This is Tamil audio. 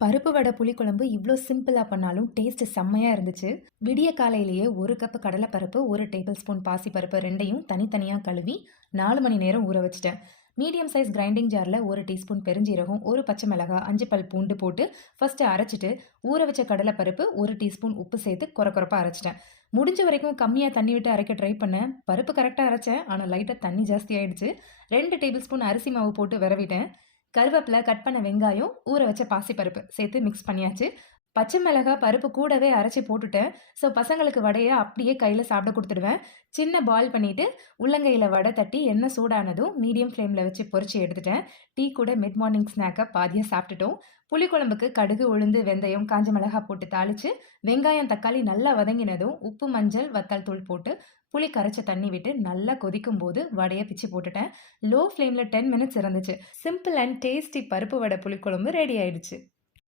பருப்பு வடை புளிக்குழம்பு இவ்ளோ சிம்பிளா பண்ணாலும் டேஸ்ட் செம்மையா இருந்துச்சு. விடிய காலையிலேயே 1 கப் கடலைப்பருப்பு, 1 டேபிள் ஸ்பூன் பாசிப்பருப்பு 2யும் தனித்தனியா கழுவி 4 மணி நேரம் ஊற வச்சுட்டேன். மீடியம் சைஸ் கிரைண்டிங் ஜார்ல 1 டீஸ்பூன் பெருஞ்சீரகம், 1 பச்சை மிளகாய், 5 பல் பூண்டு போட்டு ஃபர்ஸ்ட் அரைச்சிட்டு, ஊற வச்ச கடலைப்பருப்பு 1 டீஸ்பூன் உப்பு சேர்த்து கொரகொரப்பா அரைச்சிட்டேன். முடிஞ்ச வரைக்கும் கம்மியா தண்ணி விட்டு அரைக்க ட்ரை பண்ணேன். பருப்பு கரெக்ட்டா அரைச்சேன். ஆனா லைட்டா தண்ணி ஜாஸ்தி ஆயிடுச்சு. 2 டேபிள் ஸ்பூன் அரிசி மாவு போட்டு விரவிட்டேன். கருவேப்பில, கட் பண்ண வெங்காயம், ஊற வச்ச பாசிப்பருப்பு சேர்த்து மிக்ஸ் பண்ணியாச்சு. பச்சை மிளகாய், பருப்பு கூடவே அரைச்சு போட்டுட்டேன். ஸோ பசங்களுக்கு வடைய அப்படியே கையில சாப்பிட குடுத்துடுவேன். சின்ன பால் பண்ணிட்டு, உள்ளங்கையில வடை தட்டி எண்ணெய் சூடானதும் மீடியம் ஃப்ளேம்ல வச்சு பொரிச்சு எடுத்துட்டேன். டீ கூட மிட் மார்னிங் ஸ்நாக்கா பாதியா சாப்பிட்டுட்டோம். புளிக்குழம்புக்கு கடுகு, உளுந்து, வெந்தயம், காஞ்ச மிளகாய் போட்டு தாளிச்சு, வெங்காயம், தக்காளி நல்லா வதங்கினதும் உப்பு, மஞ்சள், வத்தல் தூள் போட்டு புளி கரைச்ச தண்ணி விட்டு நல்லா கொதிக்கும் போது வடையை பிச்சு போட்டுட்டேன். லோ ஃப்ளேம்ல 10 மினிட்ஸ் இருந்துச்சு. சிம்பிள் அண்ட் டேஸ்டி பருப்பு வடை புளிக்குழம்பு ரெடி ஆயிடுச்சு.